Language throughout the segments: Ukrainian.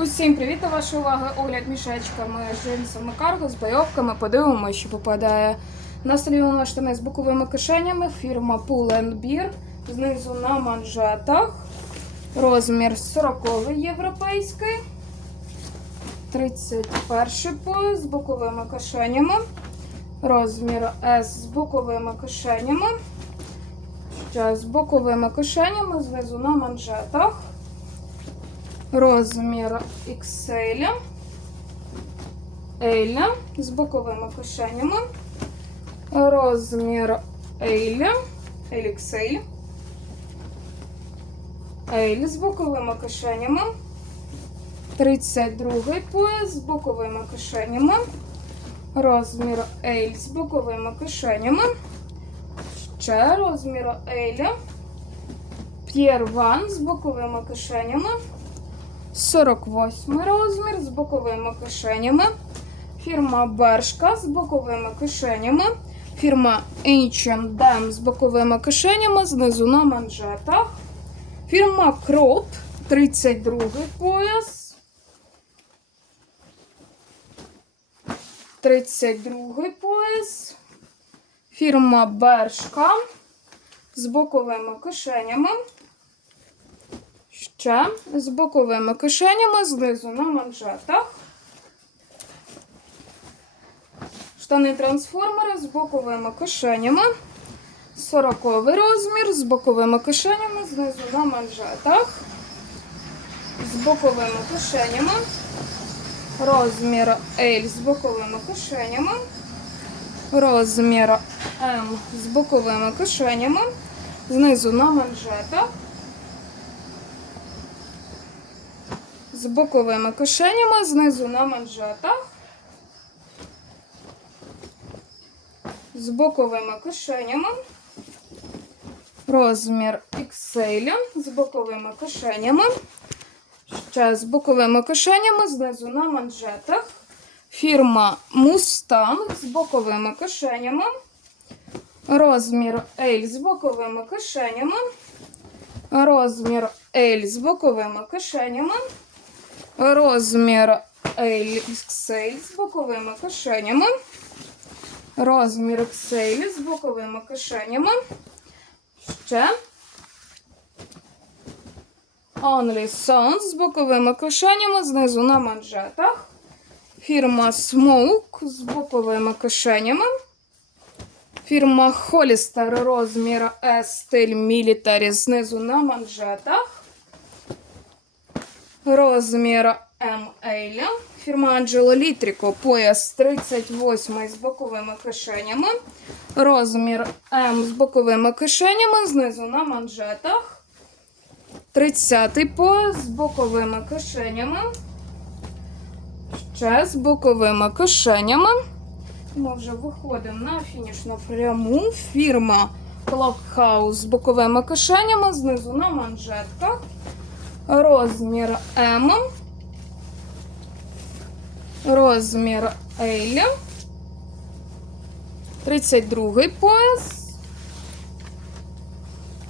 Усім привіт до вашої уваги. Огляд мішечками з джинсами карго з бойовками. Подивимося, що попадає. На столі у штани з боковими кишенями. Фірма Pull Beer. Знизу на манжетах. Розмір 40 європейський. 31 пояс з боковими кишенями. Розмір S з боковими кишенями. Ще з боковими кишенями знизу на манжетах. Розмір XL. L з боковими кишенями. Розмір L. LXL. L з боковими кишенями. 32 пояс з боковими кишенями. Розмір L з боковими кишенями. Ще розмір L. П'єр Ван з боковими кишенями. 48 розмір з боковими кишенями. Фірма Бершка з боковими кишенями. Фірма H&M з боковими кишенями, знизу на манжетах. Фірма Crop 32 пояс. 32 пояс. Фірма Бершка з боковими кишенями. Ще з боковими кишенями знизу на манжетах. Штани трансформери з боковими кишенями. 40 розмір з боковими кишенями знизу на манжетах. З боковими кишенями. Розмір L з боковими кишенями. Розмір М з боковими кишенями. Знизу на манжетах. З боковими кишенями знизу на манжетах. З боковими кишенями. Розмір XL з боковими кишенями. Ще з боковими кишенями знизу на манжетах. Фірма Mustang з боковими кишенями. Розмір L з боковими кишенями. Розмір L з боковими кишенями. Розмір XL з боковими кишенями. Розмір XL з боковими кишенями. Ще. Only Sons з боковими кишенями знизу на манжетах. Фірма Smoke з боковими кишенями. Фірма Hollister розмір S стиль Military знизу на манжетах. Розмір ML. Фірма Angelo Litrico пояс 38 з боковими кишенями. Розмір М з боковими кишенями знизу на манжетах. 30 пояс з боковими кишенями. Ще з боковими кишенями. Ми вже виходимо на фінішну пряму. Фірма Clockhouse з боковими кишенями знизу на манжетках. Розмір М. Розмір L. 32 пояс.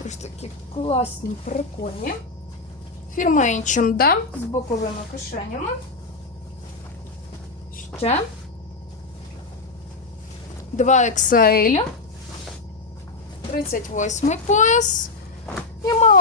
Ось такі класні, прикольні. Фірма H&M з боковими кишенями. Ще. 2 XL. 38 пояс.